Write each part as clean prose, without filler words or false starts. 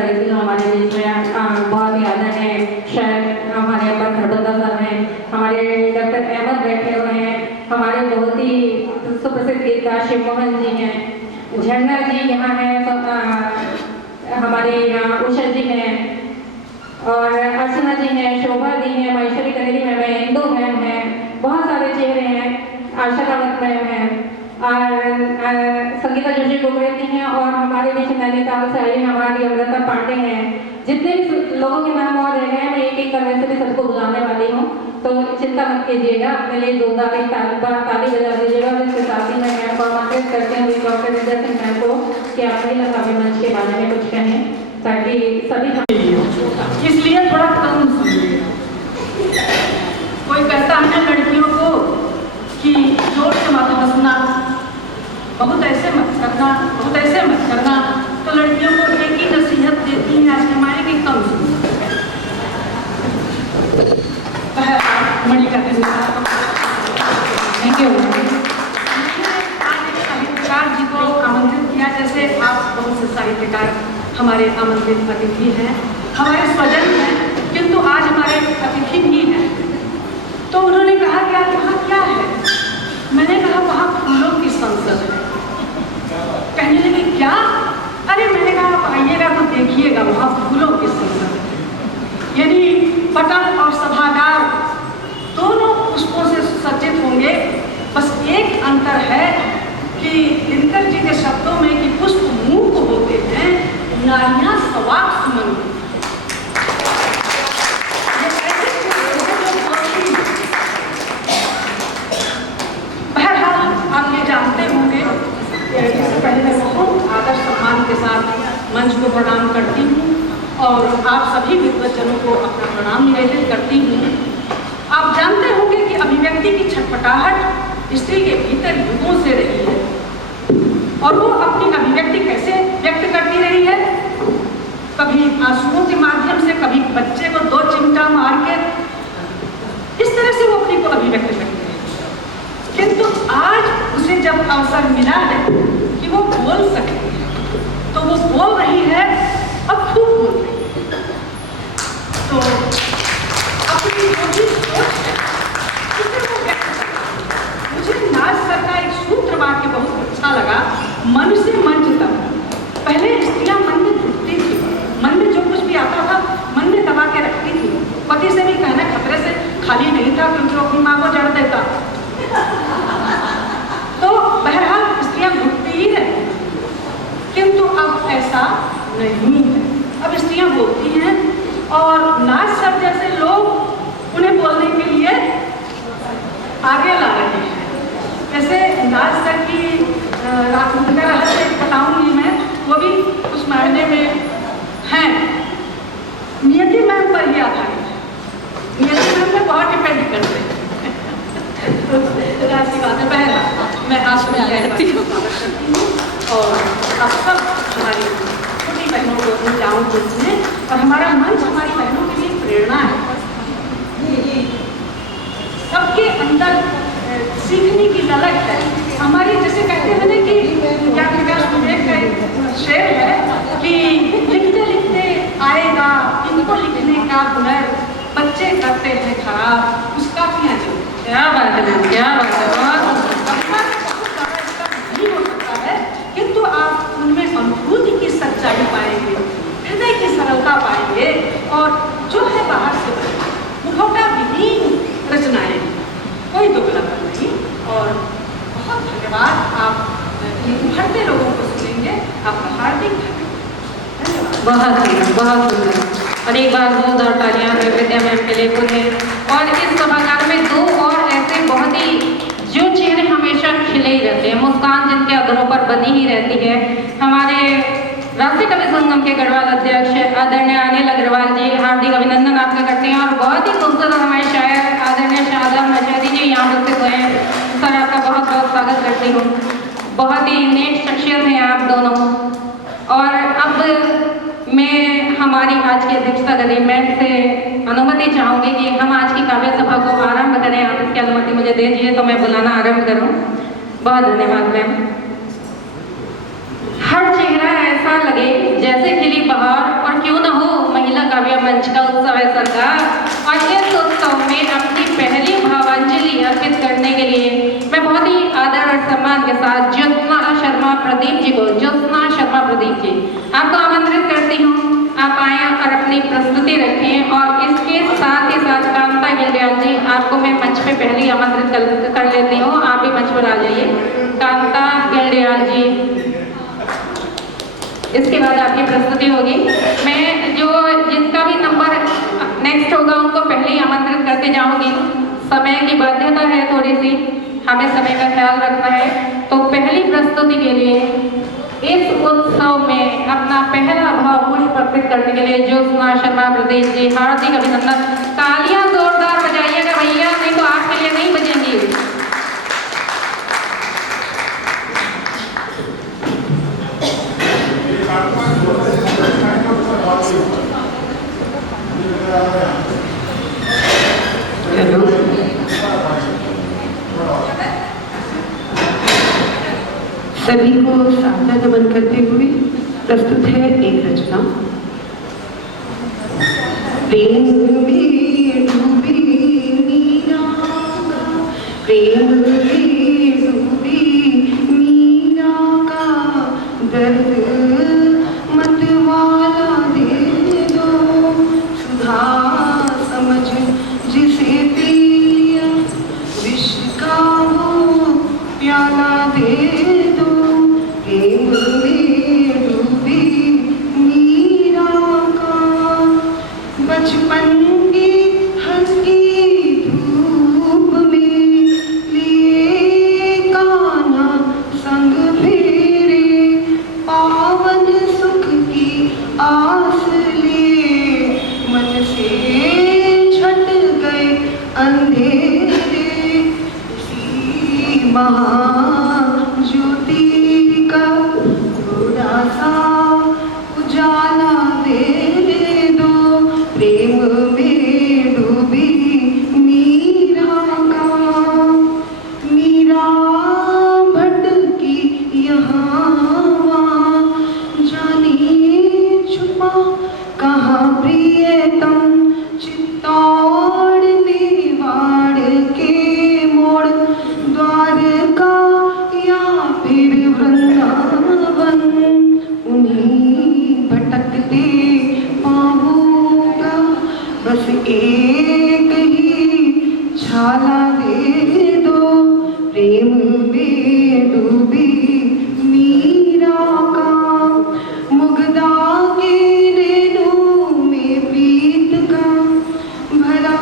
रही थी हमारे बीच में बहुत ही आदरणीय शायद हमारे अपर खरबंदा साहब हैं, हमारे डॉक्टर अहमद बैठे हुए हैं, हमारे बहुत ही सुप्रसिद्ध गीतकार शिव मोहन जी हैं, झरना जी यहाँ हैं, हमारे यहाँ उषा जी हैं और अर्चना जी हैं, शोभा जी हैं, महेश्वरी कनेरी मैम है, इंदू मैम है, बहुत सारे चेहरे हैं, आशा रावत मैम हैं और संगीता जोशी गोगरेती हैं और हमारे बीच नैनीताल से आई हमारी अमृता पांडे हैं। जितने भी लोगों के नाम और रह गए हैं मैं एक एक करने से भी सबको बुलाने वाली हूँ, तो चिंता मत कीजिएगा, अपने लिए जोरदार एक ताली बजा दीजिएगा और इसके साथ ही मैं मैम को आमंत्रित करते हैं डॉक्टर विद्या सिंह मैम को कि आप महिला काव्य मंच के बारे में कुछ कहें ताकि सभी, इसलिए थोड़ा कम सुनिए। कोई कहता है लड़कियों को कि जोर से मत हंसना, बहुत ऐसे मत करना, बहुत ऐसे मत करना, तो लड़कियों को एक ही नसीहत देती हैं आज के माए कि कम सुनो। मणि का थैंक यू। आज साहित्यकार जी को आमंत्रित किया, जैसे आप बहुत से साहित्यकार हमारे आमंत्रित अतिथि हैं, हमारे स्वजन हैं, किंतु आज हमारे अतिथि भी हैं। तो उन्होंने कहा कि आप यहाँ क्या है? मैंने कहा वहाँ फूलों की संसद है। कहने लगे क्या? अरे मैंने कहा आप आइएगा तो देखिएगा, वहाँ फूलों की संसद है, यानी पटल और सभागार दोनों पुष्पों से सुसज्जित होंगे। बस एक अंतर है कि दिनकर जी के शब्दों में कि पुष्प मूक होते हैं, नारियां सवाक सुमन। बहरहाल आप ये जानते होंगे, इससे पहले मैं बहुत आदर सम्मान के साथ मंच को प्रणाम करती हूँ और आप सभी विद्वज्जनों को अपना प्रणाम निवेदित करती हूँ। आप जानते होंगे कि अभिव्यक्ति की छटपटाहट स्त्री के भीतर युगों से रही है और वो अपनी अभिव्यक्ति कैसे व्यक्त करती रही है? कभी आंसुओं के माध्यम से, कभी बच्चे को 2 चिमटा मार के, इस तरह से वो अपनी को अभिव्यक्त करती है। किंतु आज उसे जब अवसर मिला है कि वो बोल सकती है, तो वो बोल रही है, अब खूब बोल रही है। तो अपनी जो भी सोच है उसे वो व्यक्त करती है। मुझे नाज सर का एक सूत्र वाक्य बहुत अच्छा लगा, मन से मंच तक। पहले स्त्रियां मन में घुटती थी, मन में जो कुछ भी आता था मन में दबा के रखती थी। पति से भी कहना खतरे से खाली नहीं था क्योंकि वो अपनी माँ को जड़ देता। तो बहरहाल स्त्रियां घुटती ही है, किंतु अब ऐसा नहीं है। अब स्त्रियां बोलती हैं और नाज सर जैसे लोग उन्हें बोलने के लिए आगे ला रहे हैं। जैसे नाज सर की उनका रहस्य बताऊंगी मैं, वो भी उस मायने में हैं, नियति मैम पर ही आधारित है। नियति मैम में बहुत डिपेंड करते हैं। राज की बात है। पहला मैं आज में आ जाती हूँ और आप सब हमारी छोटी बहनों को जाऊँ देखने, और हमारा मंच हमारी बहनों के लिए प्रेरणा है। सबके अंदर सीखने की ललक है हमारी। जैसे कहते हैं ना कि क्या का शेर है कि लिखते लिखते आएगा इनको लिखने का हुनर, बच्चे करते हैं खराब उसका क्या जो। क्या बात है, क्या बात है। नहीं हो सकता है, किंतु आप उनमें अनुभूति की सच्चाई पाएंगे, हृदय की सरलता पाएंगे और जो है बाहर से मुखौटा विहीन रचनाएं, कोई दुर्लभ नहीं। और बहुत धन्यवाद, आप उभरते लोगों को सुनेंगे, आपका हार्दिक धन्यवाद। बहुत सुंदर और एक बार जोरदार तालियां विद्या मैम के लिए बोले। और इस सभागार में 2 और ऐसे बहुत ही जो चेहरे हमेशा खिले ही रहते हैं, मुस्कान जिनके अधरों पर बनी ही रहती है, हमारे राष्ट्रीय कवि संगम के गढ़वाल अध्यक्ष आदरणीय अनिल अग्रवाल जी, हार्दिक अभिनंदन आपका करते हैं। और बहुत ही खूबसूरत हमारे शायर आदरणीय शाहजाद मशहदी जी यहाँ उपस्थित हुए हैं, सर आपका बहुत बहुत स्वागत करती हूँ। बहुत ही नेक शख्सियत हैं आप दोनों। और अब मैं हमारी आज की अध्यक्षता करें, मैं से अनुमति चाहूँगी कि हम आज की काव्य सभा को आरंभ करें। आप इसकी अनुमति मुझे दे दीजिए तो मैं बुलाना आरंभ करूँ। बहुत धन्यवाद मैम। हर चेहरा ऐसा लगे जैसे खिली बहार और मंच का उत्सव है सरकार, और इस उत्सव में अपनी पहली भावांजलि अर्पित करने के लिए मैं बहुत ही आदर और सम्मान के साथ ज्योत्सना शर्मा प्रदीप जी आपको आमंत्रित करती हूँ। आप आए और अपनी प्रस्तुति रखें, और इसके साथ ही साथ कांता गिलडियाल जी, आपको मैं मंच पे पहले ही आमंत्रित कर लेती हूँ, आप भी मंच पर आ जाइए। कांता गिलडियाल जी, इसके बाद आपकी प्रस्तुति होगी। मैं जिनका भी नंबर नेक्स्ट होगा उनको पहले ही आमंत्रित करते जाऊंगी। समय की बाध्यता है थोड़ी सी, हमें समय का ख्याल रखना है। तो पहली प्रस्तुति के लिए इस उत्सव में अपना पहला भाव पुष्प अर्पित करने के लिए ज्योत्सना शर्मा प्रदेश जी, हार्दिक अभिनंदन। तालियां जोरदार बजाइएगा भैया, नहीं तो आपके लिए नहीं बजेंगी। हेलो, सभी को सादर नमन करते हुए प्रस्तुत है एक रचना। प्रेम में डूबी मीरा, प्रेम में डूबी मीरा का दर्द मत वाला दे दो, सुधा समझ जिसे पिया, विष का वो प्याला दे दो। प्रेम में डूबी मीरा का बचपन की हल्की धूप में लिए कान्हा संग फेरे, पावन सुख की आस लिए मन से छट गए अंधेरे। उसी महाज्योति का थोड़ा सा उजाला दे दो, प्रेम में डूबी मीरा का। मीरा भटकी यहाँ वहाँ, जानिए छुपा कहाँ प्रियतम, चित्तौड़ मेवाड़ के मोड़, द्वारका या फिर वृंदावन, उन्हीं भटकते पाँवों का बस एक ही छाला दे दो, प्रेम में डूबी मीरा का। मुग्धा के रेणु में प्रीत का भरा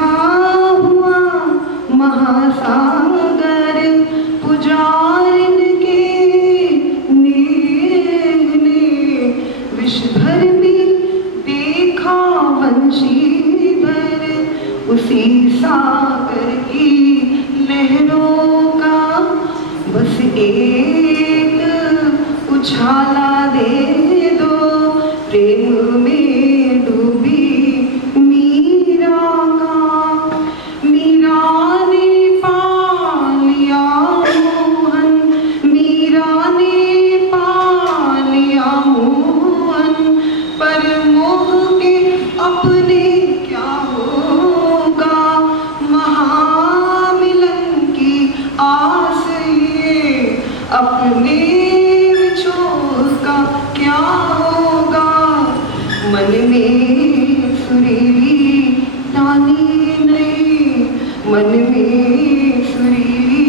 हुआ महासागर, पुजारिन के नेह ने विषधर में देखा वंशीधर, उसी सागर की लहरों का बस एक उछाला दे दो, प्रेम में डूबी मीरा का। मीरा ने पा लिया मोहन, मीरा ने पा लिया मोहन, पर मोह के अपने क्या होगा, महामिलन की आस ये अपने विछोह का क्या होगा। मन में सुरीली तानी नहीं, मन में सुरीली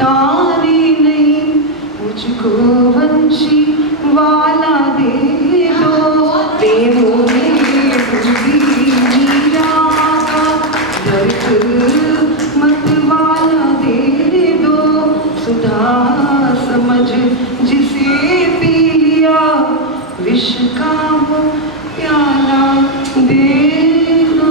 तानी नहीं, मुझको वंशी वाला दे दो, प्रेम में डूबी मीरा का दर्द मत वाला दे दो, सुधा समझ जिसे पी लिया, विष का वो प्याला दे दो।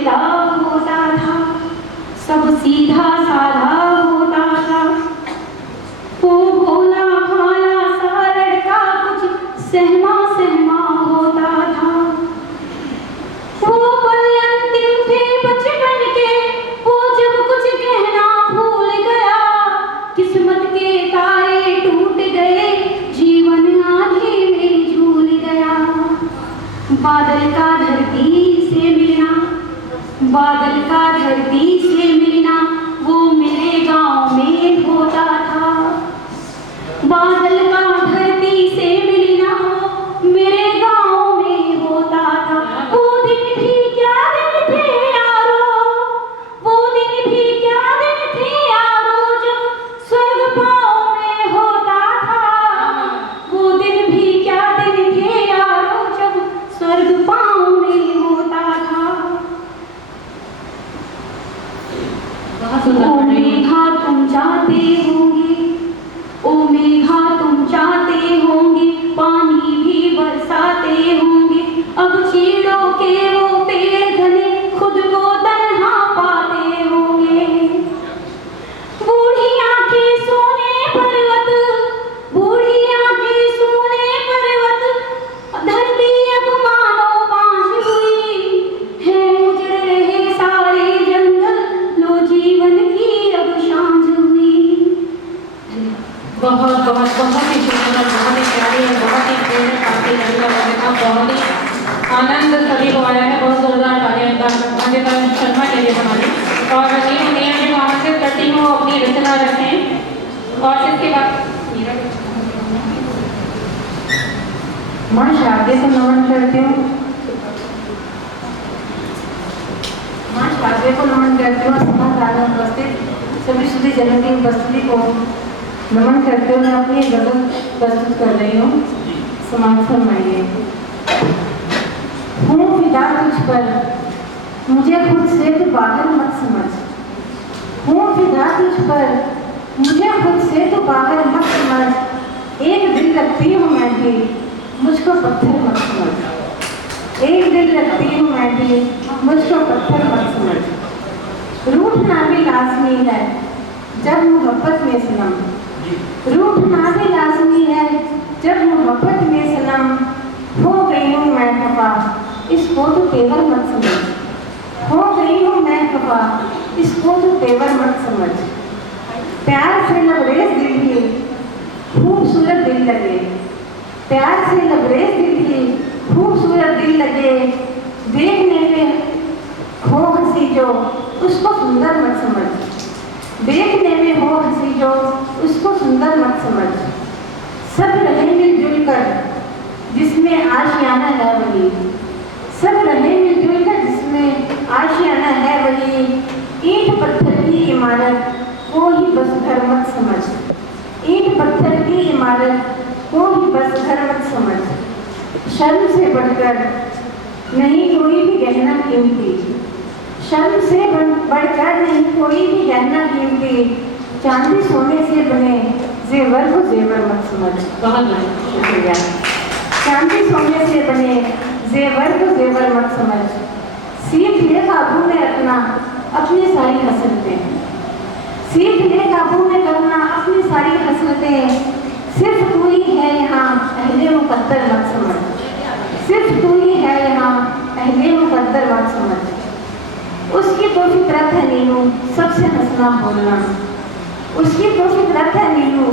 बेदाग होता था, सब सीधा साधा होता था। वो भोला भाला सा लड़का कुछ सहमा सहमा होता था। वो पल अंतिम थे बचपन के, वो जब कुछ कहना भूल गया। किस्मत के तारे टूट गए, जीवन आंधी में झूल गया। बादल का धरती से मिलना, बादल का धरती से मिलना, वो मेरे गांव में होता था। बादल का धरती से मिलना, वो मेरे गांव में होता था। वो दिन भी क्या दिन थे यारो, वो दिन भी क्या दिन थे यारो, जब स्वर्ग पाँव में होता था। वो दिन भी क्या दिन थे यारो, जब स्वर्ग पाँव में होता था। ओ मेघा तुम चाहते होंगे, ओ मेघा तुम चाहते होंगे, पानी भी बरसाते होंगे। अब चीड़ों के वो पेड़ घने खुद को तन्हा पाते होंगे। बूढ़ी आंखें सोने पर्वत, बूढ़ी आंखें सोने पर्वत, धरती अब मानो बांझ हुई है। उजड़ रहे सारे जंगल, लो जीवन की अब सांझ हुई। बहुत बहुत बहुत ही सुंदर, बहुत ही प्यारी और बहुत ही प्रेरक बातें लड़का वाले का बहुत ही आनंद सभी को आया है। बहुत जोरदार तालियां अंकिता शर्मा के लिए हमारी। और नीम नियम जो आमंत्रित करती हूँ अपनी रचना रखें। और इसके बाद माँ शारदे को नमन करती हूँ, माँ शारदे को नमन करती हूँ। समाधान में उपस्थित सभी शुद्धि जनों की उपस्थिति को नमन करते हुए मैं अपनी गजल प्रस्तुत कर रही हूँ। समाज फरमाइए। हूँ फिदा तुझ पर, मुझे खुद से तो बाहर मत समझ। हूँ फिदा तुझ पर, मुझे खुद से तो बाहर मत समझ। एक दिल रखती हूँ मैं भी, मुझको पत्थर मत समझ। एक दिल रखती हूँ मैं भी, मुझको पत्थर मत समझ। रूठना भी लाजमी है जब मोहब्बत में सनम, रूठना भी लाजमी है जब मोहब्बत में सनम। हो गई हूँ मैं खफा, इसको तो तेवर मत समझ। हो गई हूँ मैं खफा, इसको तो तेवर मत समझ। प्यार से लबरेज दिल की खूबसूरत दिल लगे, प्यार से लबरेज दिल की खूबसूरत दिल लगे। देखने में हो हंसी जो, उसको सुंदर मत समझ। देखने में हो हंसी जो, उसको सुंदर मत समझ। सब रहे मिलजुल कर जिसमें आशियाना है वही, सब रहे मिलजुल कर जिसमें आशियाना है वही। ईंट पत्थर की इमारत को ही बस घर मत समझ। ईंट पत्थर की इमारत को ही बस घर मत समझ। शर्म से बढ़कर नहीं कोई भी गहना कीमती, शर्म से बढ़कर नहीं कोई भी गहना कीमती। चांदी सोने से बने जेवर को जेवर मत समझ। बहुत शुक्रिया। चांदी सोने से बने जेवर को जेवर मत समझ। सीख ले काबू में रखना अपनी सारी हसरतें, सीख ले काबू में करना अपनी सारी हसरतें। सिर्फ तू ही है यहाँ अहले मुकद्दर मत समझ। सिर्फ तू ही है यहाँ अहले मुकद्दर मत समझ। उसकी तो फितरत है नीनू सबसे हंसना बोलना, उसकी तो फितरत है नीनू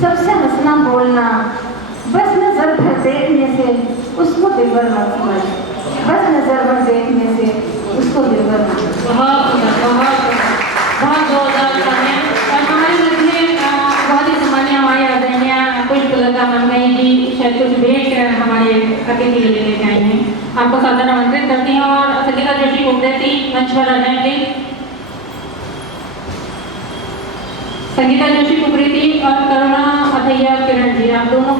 सबसे हंसना बोलना। बस नजर भर देखने से उसको दिलबर मत समझ। बस नजर भर देखने से उसको दिलबर मत समझ। बहुत बहुत जोरदार तालियां। और हमारी मध्य बहुत ही सम्मान्य हमारी आदरणीय पुष्पलता मनमयी जी शायद कुछ भेंट हमारे अतिथि के लिए लेके आई हैं। आपको सादर आमंत्रित करती हैं। और संगीता जोशी कुमरेती मंच पर आ जाएंगे। संगीता जोशी कुमरेती और करुणा अथैया किरण जी, आप दोनों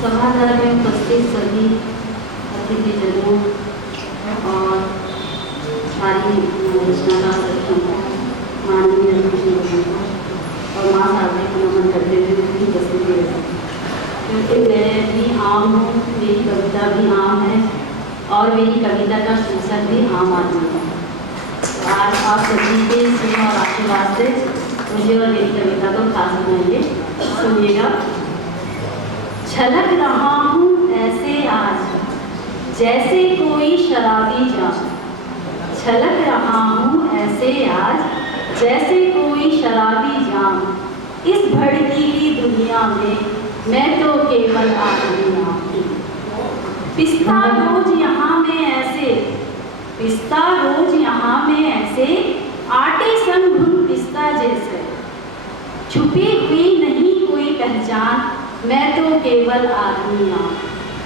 सभागार में उपस्थित सभी अतिथिजनों और सारी रचनाकार सखियों, माननीय कृष्ण और माँ साहब को नमन करते हुए उनकी उपस्थिति है, क्योंकि मैं भी आम हूँ, मेरी कविता भी आम है और मेरी कविता का शीर्षक भी आम आदमी है। तो आज आप सभी के स्नेह और आशीर्वाद से मुझे और मेरी कविता को खास बनाइए, सुनिएगा। छलक रहा हूँ ऐसे आज जैसे कोई शराबी जाम, छलक रहा हूँ ऐसे आज जैसे कोई शराबी जाम, इस भड़कीली दुनिया में मैं तो केवल आदमी हूँ। पिस्ता रोज यहाँ में ऐसे, पिस्ता रोज यहाँ में ऐसे, आटे संग घुन पिस्ता जैसे, छुपी हुई नहीं कोई पहचान, मैं तो केवल आदमी हूँ।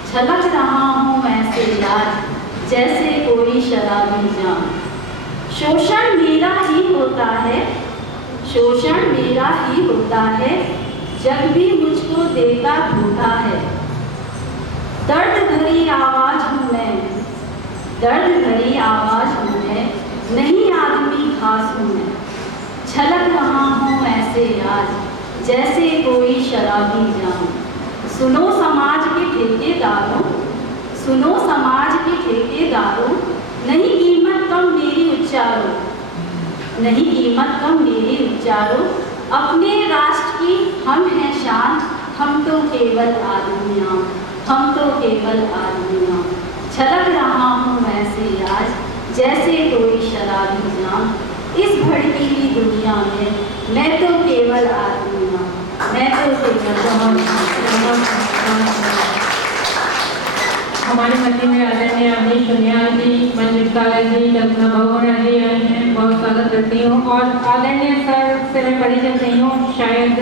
छलक रहा हूँ ऐसे आज जैसे कोई शराबी जाम। शोषण मेरा ही होता है, शोषण मेरा ही होता है, जग भी मुझको देता धोखा है। दर्द भरी आवाज हूँ मैं, दर्द भरी आवाज हूँ मैं, नहीं आदमी खास हूँ मैं। छलक रहा हूँ ऐसे आज जैसे कोई शराबी जाम। सुनो समाज के ठेकेदारों, सुनो समाज के ठेकेदारों, नहीं कीमत कम मेरी उच्चारो, नहीं कीमत कम मेरी उच्चारो, अपने राष्ट्र की हम हैं शान, हम तो केवल आदमी हैं, हम तो केवल आदमी हैं। छलक रहा हूँ ऐसे आज जैसे कोई शराबी जाम, इस भड़कीली दुनिया में मैं तो केवल आदमी हूँ, मैं तो केवल। हमारे मंदिर में आदरणीय अवनीश सोनियाल जी, मंजित काला जी, कल्पना बहुगुणा जी आए हैं, बहुत स्वागत करती हूँ। और आदरणीय सर से मैं परिचित नहीं हूँ, शायद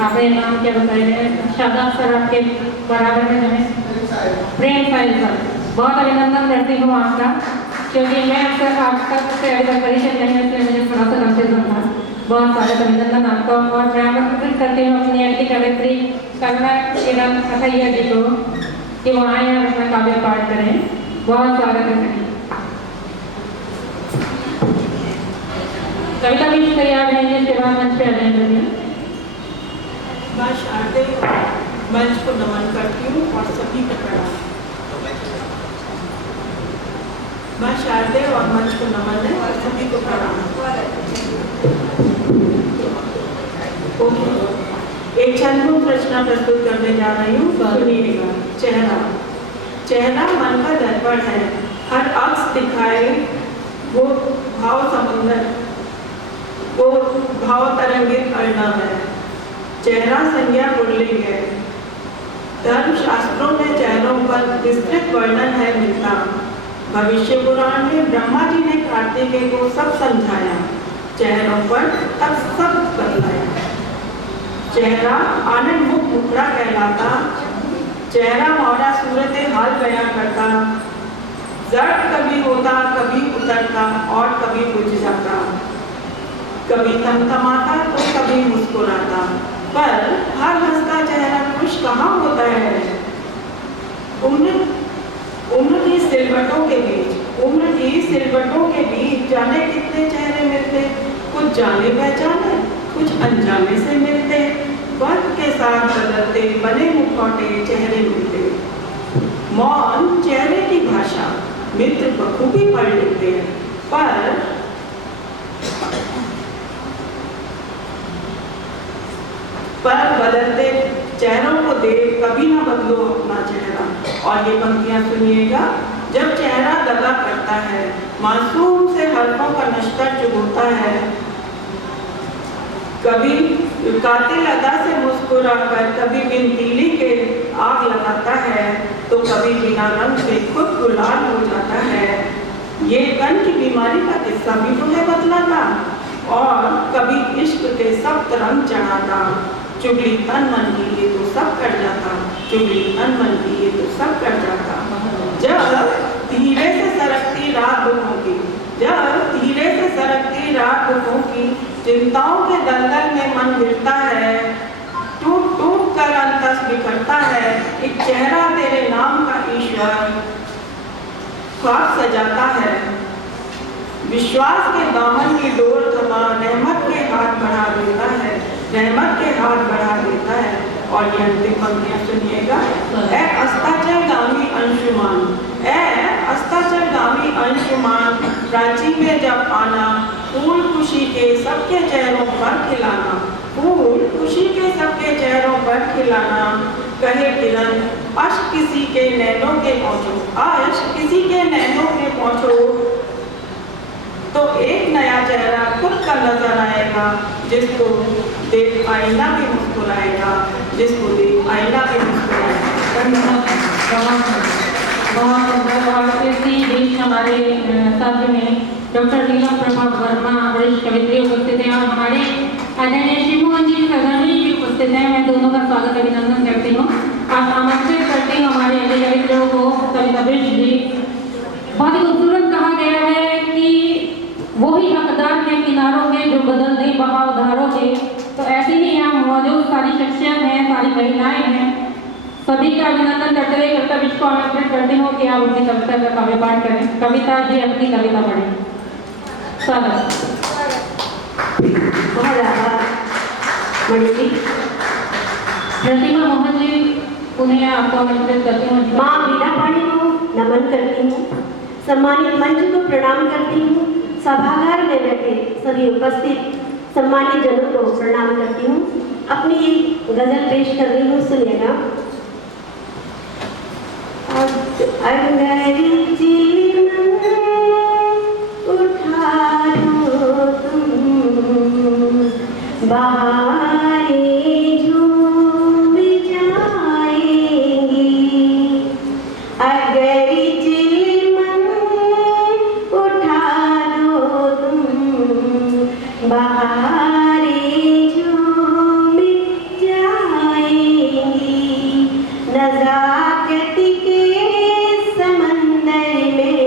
आपने नाम क्या बताया है, शादाब सर आपके बराबर में जो है प्रेम साहिल सर, बहुत अभिनंदन करती हूँ आपका, क्योंकि मैं अक्सर आपका से अभी तक परिचित नहीं है, इसलिए मुझे थोड़ा सा कंफ्यूजन था। बहुत स्वागत अभिनंदन आपका। और मैं आमंत्रित करती हूँ अपनी एंटी कवित्री करुणा किरण अथैया जी को कि वो आए और अपना काव्य पाठ करें। बहुत स्वागत है। कविता भी तैयार है, इसके बाद मंच पे आ जाएंगे। मैं शारदे मंच को नमन करती हूँ और सभी को प्रणाम। मैं शारदे और मंच को नमन है और सभी को प्रणाम। एक छंदों रचना प्रस्तुत करने जा रही हूँ, सुनिएगा। चेहरा, चेहरा मन का दर्पण है, हर अक्स दिखाए वो भाव समुंदर, वो भाव तरंगित अर्णव है। चेहरा संज्ञा पुल्लिंग है, धर्म शास्त्रों में चेहरों पर विस्तृत वर्णन है मिलता। भविष्य पुराण में ब्रह्मा जी ने कार्तिकेय को सब समझाया, चेहरों पर तब सब बदलाया। चेहरा आनंद मुख मुखड़ा कहलाता, चेहरा मोहरा सूरत हाल बयां करता। जर्द कभी होता कभी उतरता और कभी बुझ जाता, कभी थमथमाता तो कभी मुस्कुराता, पर हर हंसता चेहरा खुश कहाँ होता है। उम्र की सिलवटों के बीच, उम्र की सिलवटों के बीच जाने कितने चेहरे मिलते, कुछ जाने पहचाने कुछ अनजाने से मिलते। वक्त के साथ बदलते बने मुखौटे चेहरे मिलते। मौन चेहरे की भाषा मित्र बखूबी पढ़ लेते हैं, पर बदलते चेहरों को देख कभी ना बदलो अपना चेहरा। और ये पंक्तियां सुनिएगा। जब चेहरा दगा करता है, मासूम से हरफों का नश्तर चुभोता है, कभी कातिल अदा से मुस्कुराकर कभी बिन तीली के आग लगाता है, तो कभी बिना रंग से खुद गुलाल हो जाता है। ये तन की बीमारी का किस्सा भी तो है बतलाता, और कभी इश्क के सख्त रंग चढ़ाता। चुगली तन मन की ये तो सब कर जाता, चुगली तन मन की ये तो सब कर जाता। जब धीरे से सरकती रात दुखों की, जब धीरे से सरकती रात दुखों की, चिंताओं के दलदल में मन गिरता है, टूट टूट कर अंतस बिखरता है। एक चेहरा तेरे नाम का ईश्वर, ख्वाब सजाता है। विश्वास के दामन की डोर थमा रहमत के हाथ बढ़ा देता है, रहमत के हाथ बढ़ा देता है। और ये अंतिम पंक्तियां सुनिएगा। ए अस्ताचलगामी अंशुमान, ए अस्ताचलगामी अंशुमान, प्राची में जब आना, फूल खुशी के सबके चेहरों पर खिलाना, फूल खुशी के सबके चेहरों पर खिलाना। कहे किरण अश्क किसी के नैनों के पहुँचो, अश्क किसी के नैनों के पहुँचो, तो एक नया चेहरा खुद का नजर आएगा, जिसको देख आईना भी मुस्कुराएगा, जिसको देख आईना भी मुस्कुराएगा। बहुत इसी बीच हमारे सभ्य में डॉक्टर नीलम प्रभा वर्मा वरिष्ठ कवित्री उपस्थित हैं और हमारे आदरणीय श्री मोहन जी सदनी भी उपस्थित हैं। मैं दोनों का स्वागत अभिनंदन करती हूँ। आप आमंत्रित करती हूँ हमारे अन्य कवित्रियों को। कविता बिष्ट जी, बहुत ही खूबसूरत कहा गया है कि वही हकदार है किनारों के जो बदल दे बहाव धारों के। तो ऐसे ही यहाँ मौजूद सारी शख्सियत हैं, सारी महिलाएं हैं, सभी का अभिनंदन करते हुए कविता बिष्ट को आमंत्रित करती हूँ कि आप अपनी कविता का काव्य पाठ करें। कविता जी अपनी कविता पढ़ें। स्वागत। बहुत आभार मणि। प्रतिमा मोहन जी, उन्हें आपको आमंत्रित करती हूँ। माँ वीणा पाणी को नमन करती हूँ, सम्मानित मंच को प्रणाम करती हूँ, सभागार में बैठे सभी उपस्थित सम्मानित जनों को प्रणाम करती हूँ। अपनी एक गजल पेश कर रही हूँ, सुनिएगा। उठा लो तुम बहारें झूम जाएंगी, अगर चिलमन उठा लो तुम बहारें झूम जाएंगी, नज़ाकत के समंदर में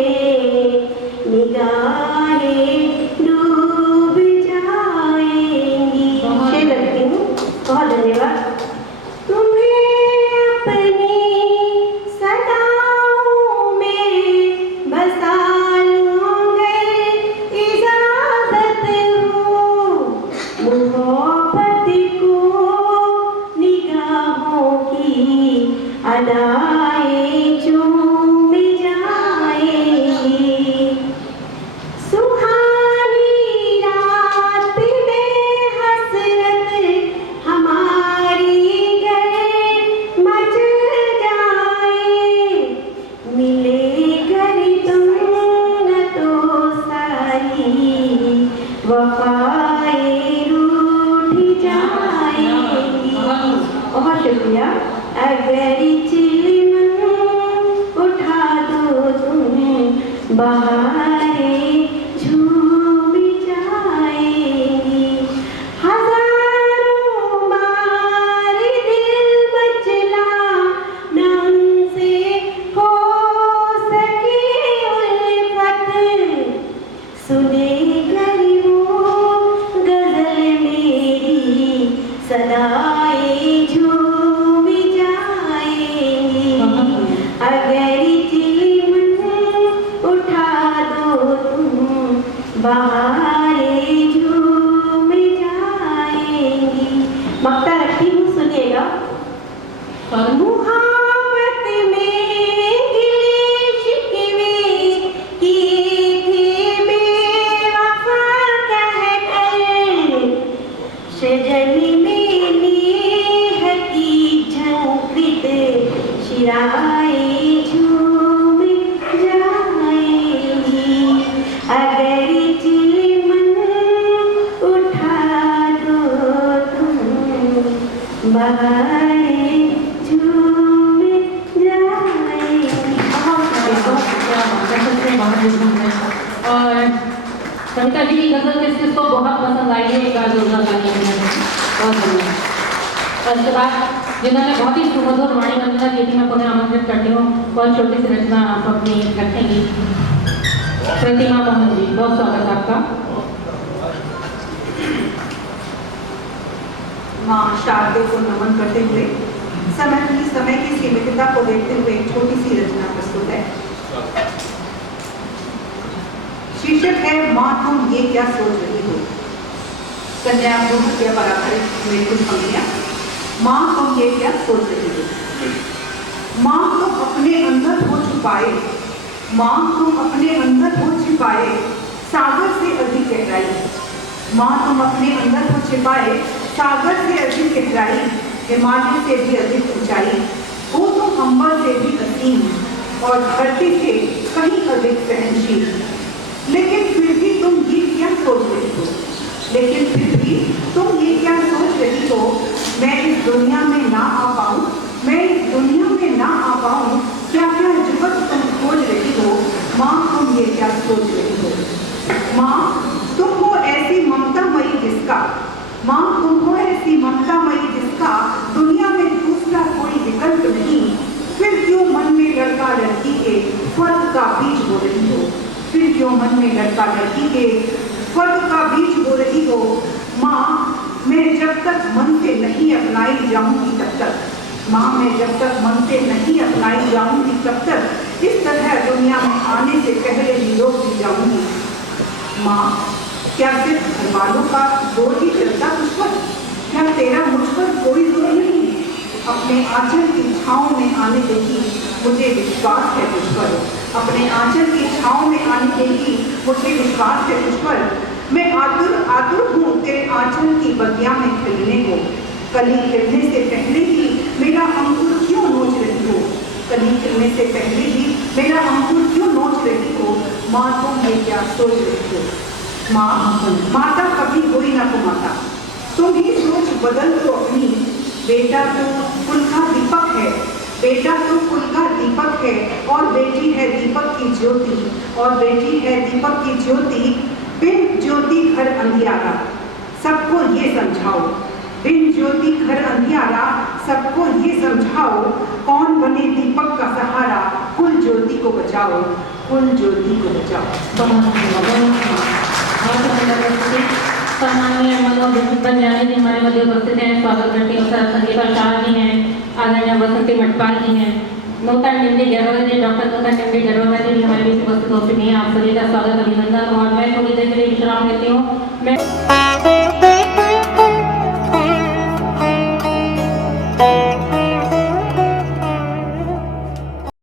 निगाहें डूब जाएंगी। शेर लगती हूँ। बहुत धन्यवाद। तुम्हें अपनी सदाओं में बसा लूँगा, इजाज़त हो मोहब्बत को निगाहों की अदाएं चूम जाएंगी, सुहानी रात में हसरत हमारी घर मच जाए, मिले घर तुम न तो सारी वफाएं रूठ जाएंगी। बहुत शुक्रिया। अगर चिलमन उठा दो तुम बहारें झूम जाएंगी, हजारों बार दिल मचला न उनसे हो सके उल्फत, सुने कर वो गजल मेरी सदाएं झूम जाएंगी, अगर चिलमन उठा दो तुम बहारें झूम जाएंगी। मक्ता रखती हूँ, सुनिएगा। मुहाबत में गिले शिकवे किए थे बेवफा कहकर, शजनी में नेह की झंकृत शिराएं झूम जाएंगी, अगर चिलमन उठा दो तुम बहारें झूम जाएंगी। और कविता जी की गजल किस किस को बहुत पसंद आई है, एक बार जोरदार तालियां बजाएं। बहुत धन्यवाद। और इसके बाद जिन्होंने बहुत ही सुमधुर वाणी वंदना की थी, मैं पुनः आमंत्रित करती हूँ। बहुत छोटी सी रचना आप अपनी रखेंगी। प्रतिमा मोहन जी, बहुत स्वागत आपका। माँ शारदे को नमन करते हुए समय की सीमितता को देखते हुए एक छोटी सी रचना प्रस्तुत है। शीर्षक है माँ तुम ये क्या सोच रही हो। कन्या भ्रूण हत्या पर आधारित मेरी कुछ पंक्तियाँ। माँ तुम ये क्या सोच रही हो। माँ तुम अपने अंदर हो छुपाए, माँ तुम अपने अंदर हो छिपाए सागर से अधिक गहराई। माँ तुम अपने अंदर हो छिपाए सागर से अधिक गहराई, हिमालय से भी अधिक ऊंचाई। हो तुम अंबर से भी असीम और धरती से कहीं अधिक सहनशील। लेकिन फिर भी तुम ये क्या सोच रही हो, लेकिन फिर भी तुम ये क्या सोच रही हो, मैं इस दुनिया में ना आ पाऊँ, मैं इस दुनिया में ना आ पाऊँ, क्या क्या जुगत तुम खोज रही हो। माँ तुम ये क्या सोच रही हो। माँ तुम हो ऐसी ममतामयी जिसका, माँ तुम हो ऐसी ममतामयी जिसका दुनिया में दूसरा कोई विकल्प नहीं। फिर क्यों मन में लड़का लड़की के फर्क का बीज बो रही हो, फिर क्यों मन में लड़का लड़की के फर्क का बीज बो रही हो। माँ मैं जब तक मन से नहीं अपनाई जाऊंगी तब तक, माँ मैं जब तक मन से नहीं अपनाई जाऊंगी तब तक इस तरह दुनिया में आने से पहले निरोग भी जाऊंगी। माँ क्या सिर्फ घर वालों का जोर ही चलता मुझ पर, क्या तेरा मुझ पर कोई जोर नहीं। अपने आंचल की छाँव में आने देगी, मुझे विश्वास है तुझ पर। अपने आंचल की छाँव में आने देगी, मुझे विश्वास है तुझ पर। मैं आतुर आतुर हूँ तेरे आंचल की बगिया में खिलने को। कली खिलने से पहले ही मेरा अंकुर क्यों नोच रही हो, कली खिलने से पहले ही मेरा अंकुर क्यों नोच रही हो। माँ तुम ये क्या सोच रही हो। माँ माता कभी कोई ना कुमाता, तुम ही सोच बदल दो अपनी। बेटा तो कुल का दीपक है, बेटा तो कुल का दीपक है, और बेटी है दीपक की ज्योति, और बेटी है दीपक की ज्योति। बिन ज्योति घर अंधियारा, सबको ये समझाओ, बिन ज्योति घर अंधियारा, सबको ये समझाओ। कौन बने दीपक का सहारा, कुल ज्योति को बचाओ, कुल ज्योति को बचाओ। सम्माननीय मनोज पंजाबी जी हमारे मध्य उपस्थित हैं, स्वागत करती हूँ। सर संगीता शाह जी हैं, आदरणीय बसंती मटपाल जी हैं, नूतन निम्बी गहलोत जी, डॉक्टर नूतन निम्बी गहलोत जी हमारे बीच उपस्थित हो चुकी हैं। आप सभी का स्वागत अभिनंदन। और मैं थोड़ी देर के लिए विश्राम लेती हूँ। मैं